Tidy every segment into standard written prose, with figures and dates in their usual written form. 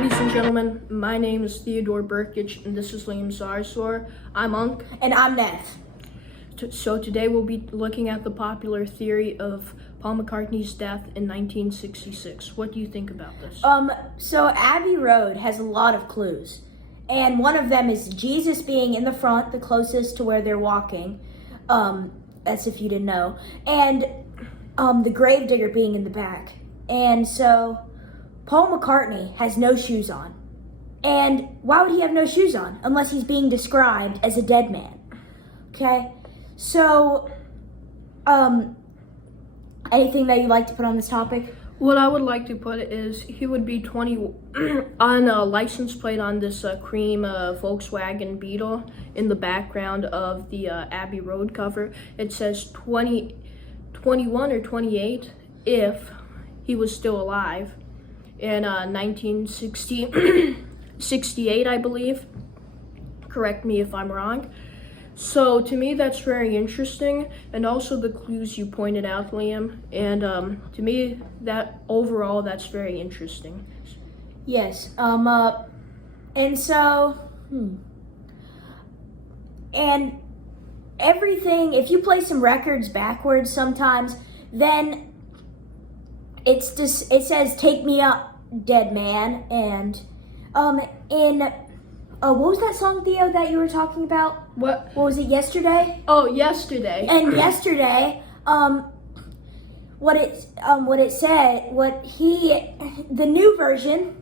Ladies and gentlemen, my name is Theodore Burkich, and this is Liam Zarsor. I'm Unc. And I'm Nef. So today we'll be looking at the popular theory of Paul McCartney's death in 1966. What do you think about this? So Abbey Road has a lot of clues. And one of them is Jesus being in the front, the closest to where they're walking. That's if you didn't know. And the gravedigger being in the back. And so Paul McCartney has no shoes on. And why would he have no shoes on unless he's being described as a dead man? Okay? So, anything that you'd like to put on this topic? What I would like to put is he would be 20 on a license plate on this cream Volkswagen Beetle in the background of the Abbey Road cover. It says 21 or 28 if he was still alive in 1968, I believe. Correct me if I'm wrong. So to me, that's very interesting, and also the clues you pointed out, Liam. And to me, that overall, that's very interesting. Yes. And so, and everything. If you play some records backwards, sometimes, then it says "Take me up, dead man," and what was that song, Theo, that you were talking about? What was it, Yesterday? Oh, Yesterday. And Yesterday, the new version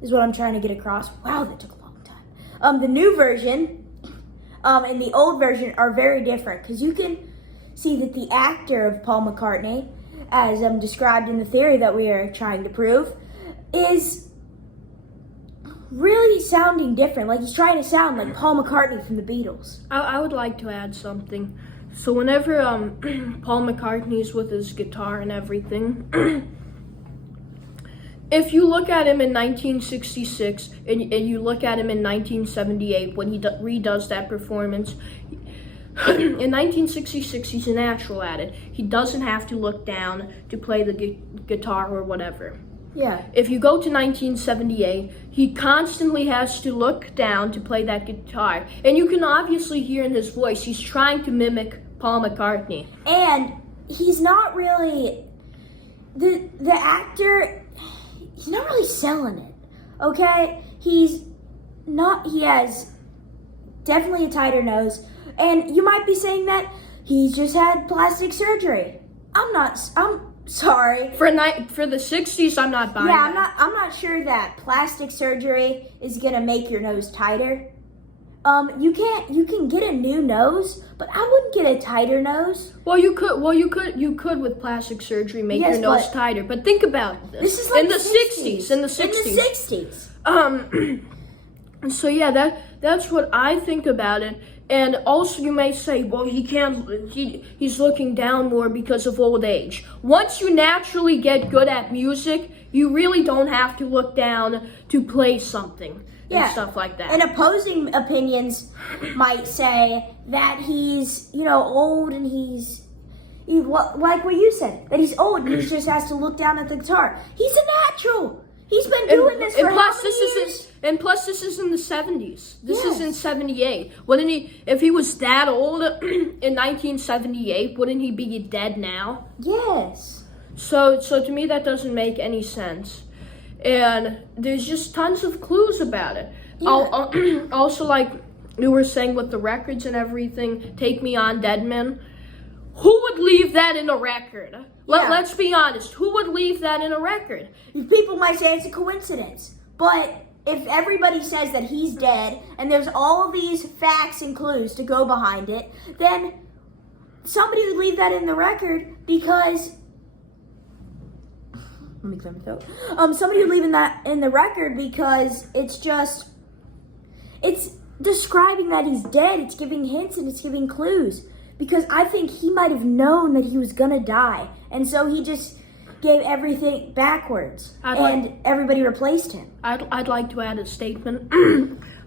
is what I'm trying to get across. Wow, that took a long time. The new version, and the old version are very different, because you can see that the actor of Paul McCartney, as described in the theory that we are trying to prove, is really sounding different. Like he's trying to sound like Paul McCartney from the Beatles. I would like to add something. So whenever Paul McCartney's with his guitar and everything, if you look at him in 1966 and you look at him in 1978 when he redoes that performance, in 1966 he's a natural at it. He doesn't have to look down to play the guitar or whatever. Yeah. If you go to 1978, he constantly has to look down to play that guitar. And you can obviously hear in his voice, he's trying to mimic Paul McCartney. And he's not really, the actor, he's not really selling it, okay? He has definitely a tighter nose. And you might be saying that he's just had plastic surgery. I'm sorry. For the 60s, I'm not buying that. I'm not sure that plastic surgery is gonna make your nose tighter. You can get a new nose, but I wouldn't get a tighter nose. Well, you could with plastic surgery make your nose tighter. But think about this. This is like in the 60s. In the 60s. So yeah, that's what I think about it. And also you may say, well, he's looking down more because of old age. Once you naturally get good at music, you really don't have to look down to play something and stuff like that. And opposing opinions might say that he's, old and like what you said, that he's old and he just has to look down at the guitar. He's a natural. He's been doing this for how many years? And plus, this is in the 70s. This is in 78. Wouldn't he, if he was that old in 1978, wouldn't he be dead now? Yes. So to me, that doesn't make any sense. And there's just tons of clues about it. Yeah. Also, like you were saying with the records and everything, Take Me On, Dead Men. Who would leave that in a record? Let's be honest. Who would leave that in a record? People might say it's a coincidence. But if everybody says that he's dead and there's all these facts and clues to go behind it, then somebody would leave that in the record because... Let me clear my throat. Somebody would leave that in the record because it's describing that he's dead. It's giving hints and it's giving clues. Because I think he might have known that he was gonna die, and so he just gave everything backwards, everybody replaced him. I'd like to add a statement.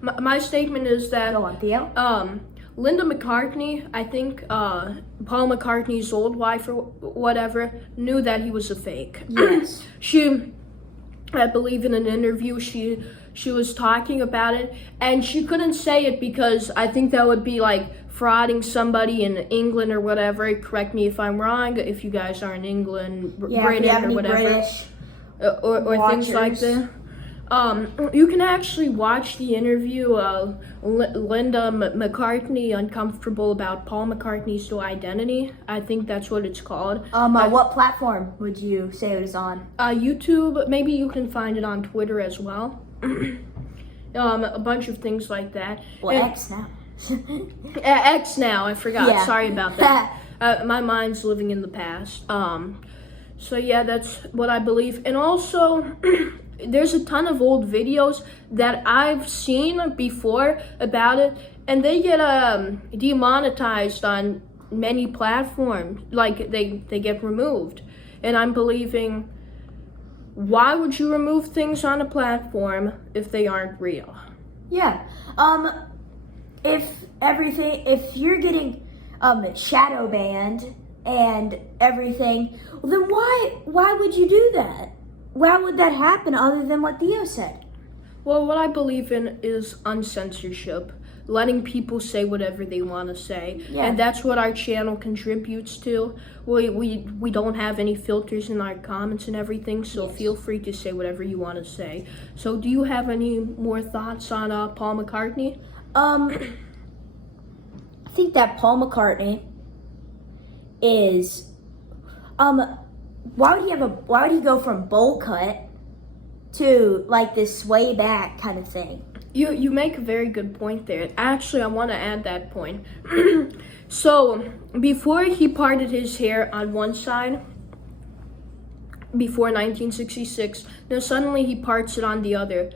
My statement is that Go on, Theo. Linda McCartney, I think Paul McCartney's old wife or whatever, knew that he was a fake. Yes. I believe in an interview she was talking about it, and she couldn't say it because I think that would be like frauding somebody in England or whatever. Correct me if I'm wrong, if you guys are in England, Yeah, if Britain you have or any whatever, British or things like watchers. that. You can actually watch the interview. Linda McCartney, Uncomfortable About Paul McCartney's New Identity. I think that's what it's called. What platform would you say it was on? YouTube. Maybe you can find it on Twitter as well. A bunch of things like that. Well, And- X now. X now. I forgot. Yeah. Sorry about that. My mind's living in the past. So yeah, that's what I believe. And also, there's a ton of old videos that I've seen before about it, and they get demonetized on many platforms. Like they get removed. And I'm believing, why would you remove things on a platform if they aren't real? Yeah. If you're getting shadow banned and everything, well, then why would you do that? Why would that happen other than what Theo said? Well, what I believe in is uncensorship, letting people say whatever they want to say, Yeah. and that's what our channel contributes to. We don't have any filters in our comments and everything, so feel free to say whatever you want to say. So, do you have any more thoughts on Paul McCartney? I think that Paul McCartney is why would he go from bowl cut to like this sway back kind of thing? You make a very good point there. Actually, I want to add that point. So, before he parted his hair on one side, before 1966, now suddenly he parts it on the other.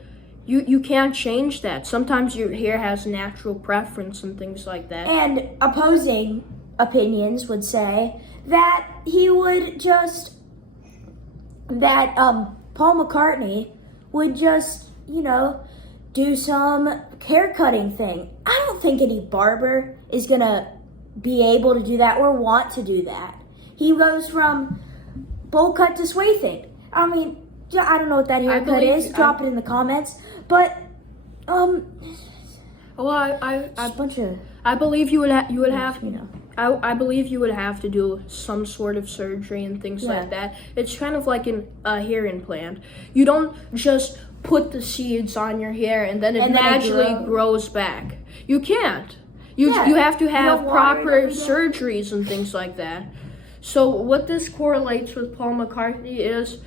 You can't change that. Sometimes your hair has natural preference and things like that. And opposing opinions would say that he would just Paul McCartney would just, do some hair cutting thing. I don't think any barber is gonna be able to do that or want to do that. He goes from bowl cut to sway thing. I mean, I don't know what that haircut is. Drop it in the comments. But Well, just a bunch of I believe you would have you know. I believe you would have to do some sort of surgery and things like that. It's kind of like a hair implant. You don't just put the seeds on your hair and then it naturally grows back. You can't. You have to have proper surgeries and things like that. So what this correlates with Paul McCartney is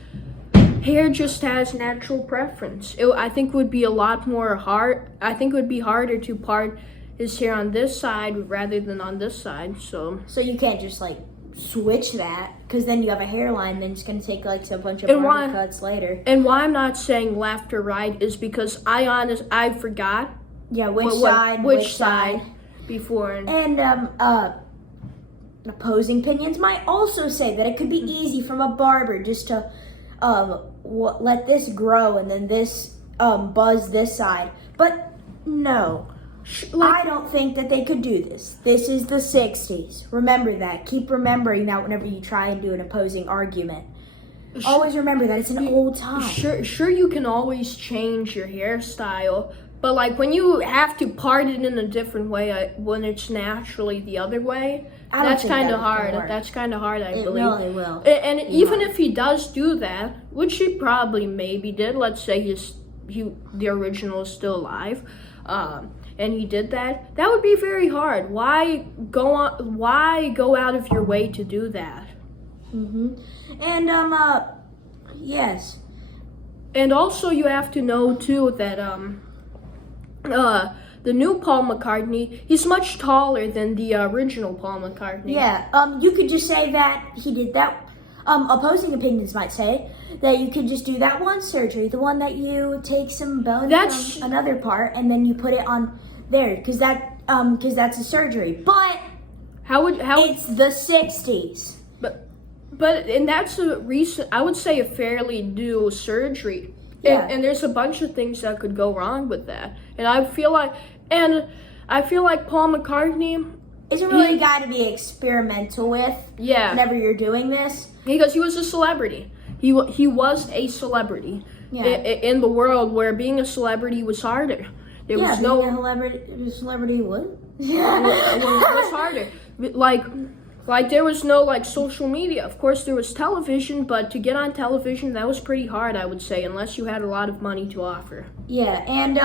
hair just has natural preference. I think would be a lot more hard. I think it would be harder to part his hair on this side rather than on this side. So you can't just like switch that, because then you have a hairline. Then it's gonna take like a bunch of barber cuts later. And why I'm not saying left or right is because I forgot. Yeah, which side before. And opposing opinions might also say that it could be easy from a barber just to let this grow and then this buzz this side. But no, I don't think that they could do this. This is the 60s. Remember that. Keep remembering that whenever you try and do an opposing argument. Always remember that it's an old time. Sure, you can always change your hairstyle, but like when you have to part it in a different way when it's naturally the other way, that's kind of hard. That's kind of hard, I believe. It really will. And even if he does do that, which he probably maybe did, let's say the original is still alive, and he did that, that would be very hard. Why go out of your way to do that? And yes. And also you have to know too that the new Paul McCartney, he's much taller than the original Paul McCartney. Yeah. You could just say that he did that. Opposing opinions might say that you could just do that one surgery, the one that you take some bone from another part and then you put it on there, because that's a surgery. But it's the 60s. But and that's a recent, I would say, a fairly new surgery. Yeah. And there's a bunch of things that could go wrong with that. And I feel like Paul McCartney isn't really a guy to be experimental with. Yeah. Whenever you're doing this. Because he was a celebrity. He was a celebrity in the world where being a celebrity was harder. There was no celebrity what? it was harder. Like there was no like social media. Of course there was television, but to get on television that was pretty hard, I would say, unless you had a lot of money to offer. Yeah, and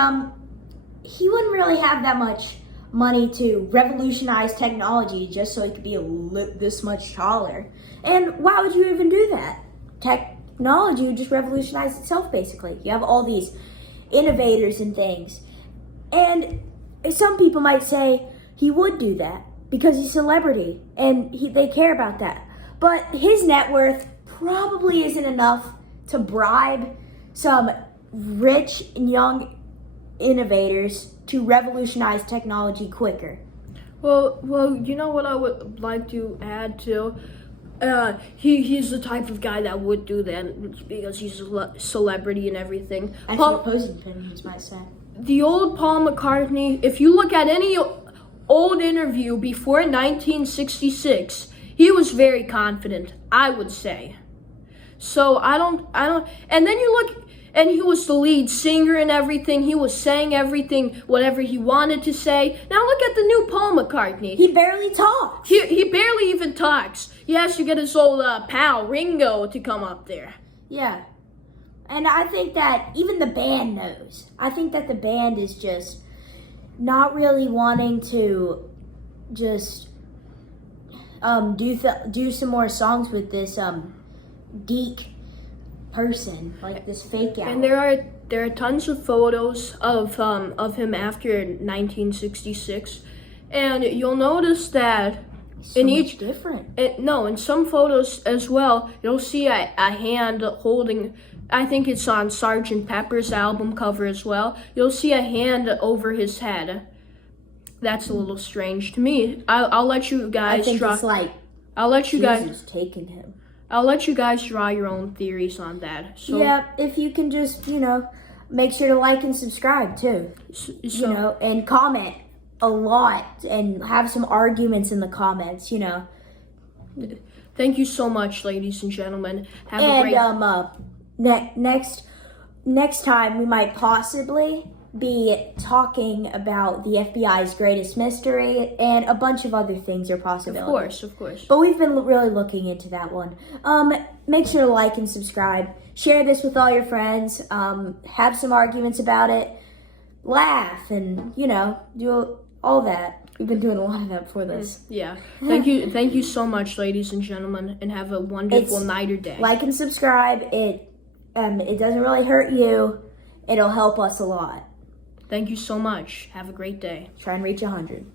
he wouldn't really have that much money to revolutionize technology just so he could be this much taller. And why would you even do that? Technology would just revolutionize itself, basically. You have all these innovators and things. And some people might say he would do that because he's a celebrity and they care about that. But his net worth probably isn't enough to bribe some rich and young innovators to revolutionize technology quicker. Well, you know what I would like to add to? He's the type of guy that would do that because he's a celebrity and everything. As the opposing opinions might say. The old Paul McCartney, if you look at any old interview before 1966, he was very confident, I would say. So I don't, and then you look, and he was the lead singer and everything. He was saying everything, whatever he wanted to say. Now look at the new Paul McCartney. He barely talks. He barely even talks. He has to get his old pal Ringo to come up there. Yeah. And I think that even the band knows. I think that the band is just not really wanting to just do some more songs with this geek person, like this fake out. And there are tons of photos of him after 1966, and you'll notice that in each different. In some photos as well, you'll see a hand holding. I think it's on Sgt. Pepper's album cover as well. You'll see a hand over his head. That's a little strange to me. I'll let you guys I think it's like I'll let you Jesus taking him. I'll let you guys draw your own theories on that. So, yeah, if you can just, make sure to like and subscribe too. And comment a lot and have some arguments in the comments, Thank you so much, ladies and gentlemen. Have a great next time we might possibly be talking about the FBI's greatest mystery and a bunch of other things or possibilities. Of course. But we've been really looking into that one. Make sure to like and subscribe. Share this with all your friends. Have some arguments about it. Laugh and, do all that. We've been doing a lot of that before this. Yeah. Thank you so much, ladies and gentlemen, and have a wonderful night or day. Like and subscribe. It doesn't really hurt you. It'll help us a lot. Thank you so much. Have a great day. Try and reach 100.